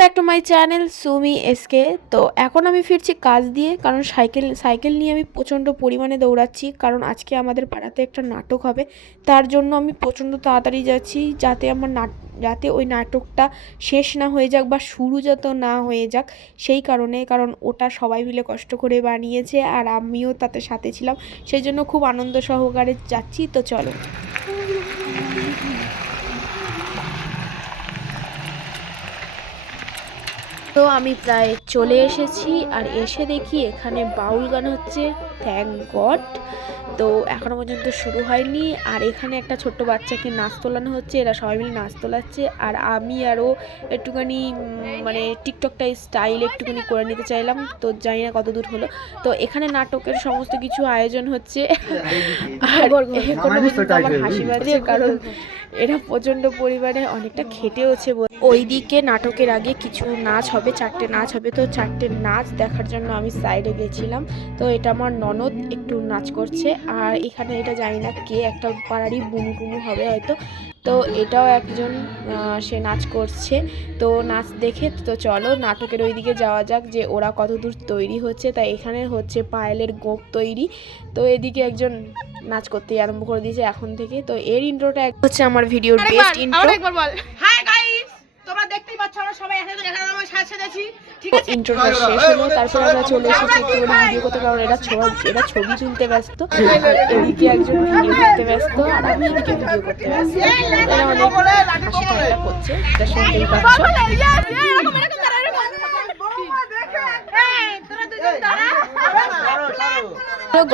Back to my channel Sumi SK. তো এখন আমি ফিরছি কাজ দিয়ে, কারণ সাইকেল নিয়ে আমি প্রচণ্ড পরিমাণে দৌড়াচ্ছি, কারণ আজকে আমাদের পাড়াতে একটা নাটক হবে। তার জন্য আমি প্রচণ্ড তাড়াতাড়ি যাচ্ছি, যাতে ওই নাটকটা শেষ না হয়ে যাক বা শুরু যত না হয়ে যাক, সেই কারণে। কারণ ওটা সবাই মিলে কষ্ট করে বানিয়েছে আর আমিও তাতে সাথে ছিলাম, সেই জন্য খুব আনন্দ সহকারে যাচ্ছি। তো চলো। তো আমি প্রায় চলে এসেছি, আর এসে দেখি এখানে বাউল গান হচ্ছে, থ্যাংক গড। তো এখনও পর্যন্ত শুরু হয়নি, আর এখানে একটা ছোট্ট বাচ্চাকে নাচ তোলানো হচ্ছে, এরা সবাই মিলে নাচ তোলাচ্ছে। আর আমি আরও একটুখানি মানে টিকটকটা স্টাইল একটুখানি করে নিতে চাইলাম, তো জানি না কত দূর হলো। তো এখানে নাটকের সমস্ত কিছু আয়োজন হচ্ছে, আর আমার হাসি পাচ্ছে, কারণ এরা প্রচণ্ড পরিমাণে অনেকটা খেটেওছে। ওইদিকে নাটকের আগে কিছু নাচ হবে, 4টে নাচ হবে। তো 4টে নাচ দেখার জন্য আমি সাইডে গেছিলাম। তো এটা আমার ননদ একটু নাচ করছে, আর এখানে এটা জানি না কে, একটা পাড়ারই বুনু হবে হয়তো। তো এটাও একজন, সে নাচ করছে। তো নাচ দেখে তো চলো নাটকের ওইদিকে যাওয়া যাক, যে ওরা কত দূর তৈরি হচ্ছে। তাই এখানে হচ্ছে পায়েলের গোপ তৈরি। তো এদিকে একজন নাচ করতে আরম্ভ করে দিয়েছে এখন থেকে। তো এর ইন্ট্রোটা হচ্ছে আমার ভিডিওর বেস্ট ইন্ট্রো। হাই গাইস, তোমরা দেখতেই পাচ্ছ আমরা সবাই একসাথে আমরা সাজেছি, ঠিক আছে? ইন্ট্রোটা শেষ হলো, তারপর আমরা চলে এসেছি একটু ভিডিও করতে, কারণ এরা ছবি তুলতে ব্যস্ত, এদিকে একজন ভিডিও করতে ব্যস্ত, আর আমি এদিকে ভিডিও করতে ব্যস্ত। এরা অনেক হাসি ঠাট্টা করছে, এটা শুনতেই পাচ্ছ।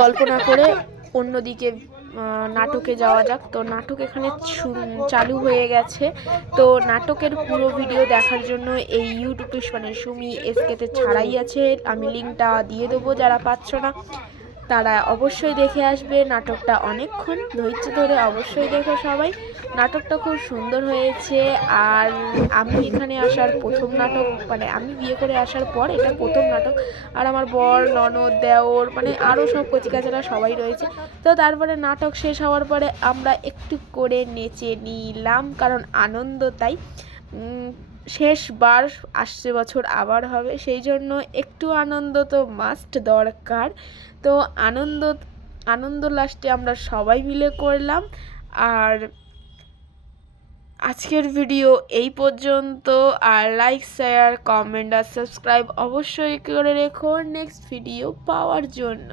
গল্প না করে অন্যদিকে নাটকে যাওয়া যাক। তো নাটক এখানে চালু হয়ে গেছে। তো নাটকের পুরো ভিডিও দেখার জন্য এই ইউটিউবে মানে সুমি এসকেতে ছাড়াই আছে, আমি লিঙ্কটা দিয়ে দেবো, যারা পাচ্ছ না তারা অবশ্যই দেখে আসবে। নাটকটা অনেকক্ষণ ধৈর্য ধরে অবশ্যই দেখো সবাই। নাটকটা খুব সুন্দর হয়েছে। আর আমি এখানে আসার প্রথম নাটক, মানে আমি বিয়ে করে আসার পর এটা প্রথম নাটক। আর আমার বর, ননদ, দেওর, মানে আরও সব কচিকাচারা সবাই রয়েছে। তো তারপরে নাটক শেষ হওয়ার পরে আমরা একটু করে নেচে নিলাম, কারণ আনন্দ তাই। শেষবার আসছে বছর আবার হবে, সেই জন্য একটু আনন্দ তো মাস্ট দরকার। তো আনন্দ লাস্টে আমরা সবাই মিলে করলাম। আর আজকের ভিডিও এই পর্যন্ত। আর লাইক, শেয়ার, কমেন্ট আর সাবস্ক্রাইব অবশ্যই করে রেখো নেক্সট ভিডিও পাওয়ার জন্য।